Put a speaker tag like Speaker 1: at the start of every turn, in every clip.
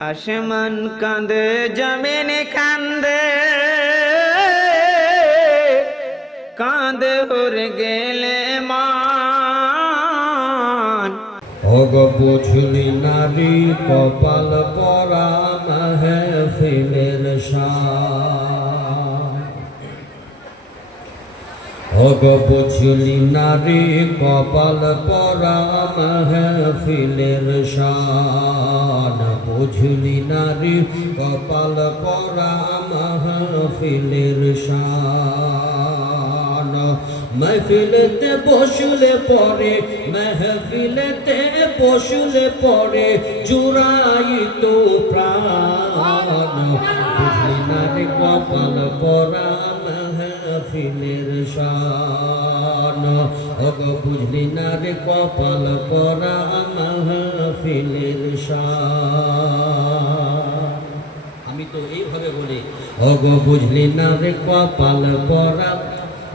Speaker 1: আসমান কাঁদে, জমিন কান্দে কাঁদে হর গেলে মান।
Speaker 2: নারী, কপাল পরা অগ বুঝলি নারী, কপাল পরা মাহফিলের শান বুঝলি নারী, কপাল পরা মাহফিলের শান। মহফিলতে বসুলে পরে, মহফিলতে বসুলে পরে চুরাই তো প্রাণ। বুঝলি নারী, কপাল পরা মহফিলের শান। বুঝলি নারী, কপাল পরা মাহ শান আমি তো এইভাবে বলি অগ বুঝলি না রে কপাল পরা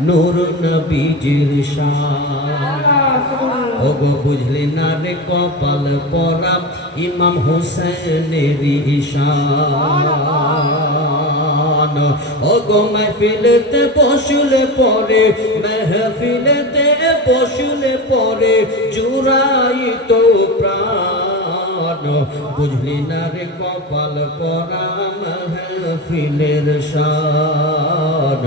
Speaker 2: নূর নবীজির অগ বুঝলি না রে কপাল পরা ইমাম হোসেনের ঈশান। অগ মাহফিলতে বসুলে পরে, মাহফিলতে বসুলে পরে জুড়াই তো বুঝলি না রে কপাল পরা মাহফিলের শান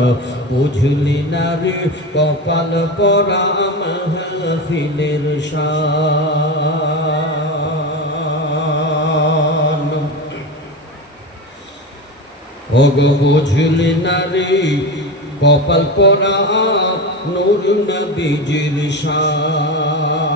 Speaker 2: বুঝলি না রে কপাল পরা মাহফিলের শান ওগো, বুঝলি রে কপাল পরা নূর নবীজির শান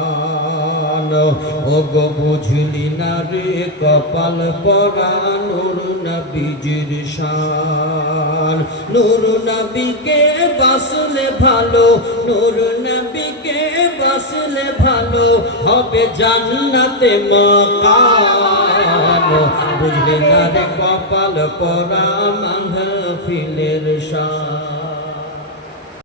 Speaker 2: ওগো বুঝলি না রে কপাল পরা নূর নবীজির শান। নূর নবীকে বাসলে ভালো, নূর নবীকে বাসলে ভালো, হবে জান্নাতে মাকাম। বুঝলি না রে কপাল পরা মাহফিলের শান।